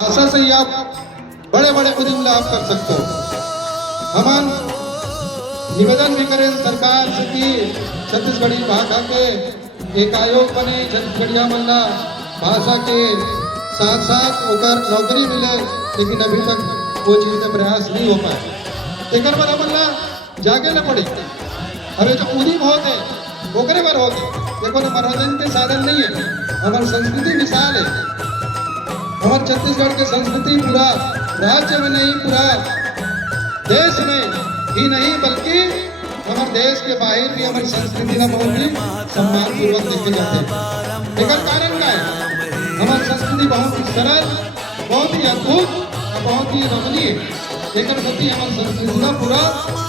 भाषा से ही आप बड़े बड़े उद्यम लाभ कर सकते हो। हम निवेदन भी करें सरकार से कि छत्तीसगढ़ी भाषा के एक आयोग बने, छत्तीसगढ़िया मल्ला भाषा के साथ साथ होकर नौकरी मिले, लेकिन अभी तक वो चीज़ में प्रयास नहीं हो पाए। एक बड़ा मल्ला जागे न पड़े। अरे जो उद्यम होते ओकरे पर होते, देखो ना मनोरंजन के साधन नहीं है, हमारी संस्कृति मिसाल है। हमारे छत्तीसगढ़ की संस्कृति पूरा राज्य में नहीं, पूरा देश में ही नहीं बल्कि हमारे देश के बाहर भी हमारी संस्कृति का बहुत ही सम्मान पूर्वक देखे जाते हैं। एक कारण क्या है? हमारी संस्कृति बहुत ही सरल, बहुत ही अद्भुत और बहुत ही रमणीय। एक प्रति हमारी संस्कृति का पूरा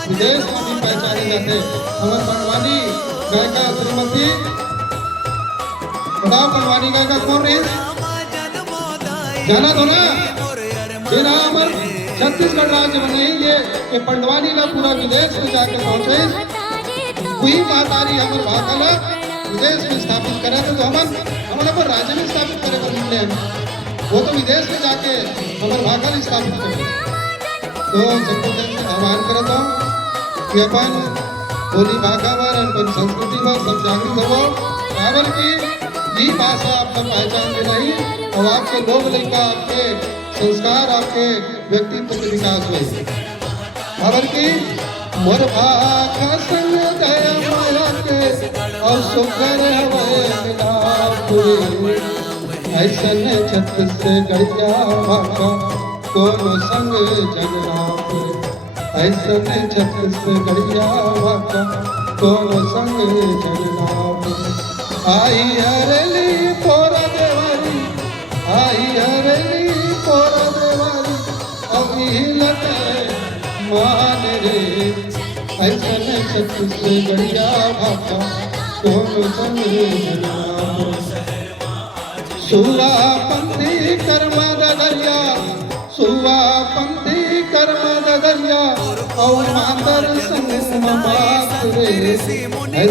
विदेश में भी पहचाने जाते हैं। हमारे बनवानी गायिका श्रीमती बताओ, बनवानी गायिका कौन रही? जाना तो ना, ये ना हमारे छत्तीसगढ़ राज्य में नहीं, ये पंडवानी ना पूरा विदेश में जाके पहुंचे। वही महतारी हमारे भाषा विदेश में स्थापित करे तो हमारे पर राज्य में स्थापित करे पर निकले हैं। वो तो विदेश में जाके हमारे भाषा स्थापित करे। तो सबको आह्वान करता हूँ कि अपन बोली भाषा पर, अपन संस्कृति पर सब जागरूक हो। काबर की ये भाषा आपका पहचान में नहीं और आपके लोग लड़का, आपके संस्कार, आपके व्यक्तित्व के विकास हुए। खबर की मोर भाखा संग दया माया के और सुकर ऐसन छत्तीसगढ़िया भाखा कोनो संग जगन्नाथ, ऐसन छत्तीसगढ़िया भाखा कोनो संग जगन्नाथ। आई हरली पोरा देवारी, आई हरली पोरा देवारी, अभिलत मान रे, ऐसन छत्तीसगढ़िया भाषा कोनो संग जगन्नाथ। सुवा पंथी कर्म दगरिया, सुवा पंथी कर्म दगरिया और मातर संग मात रे।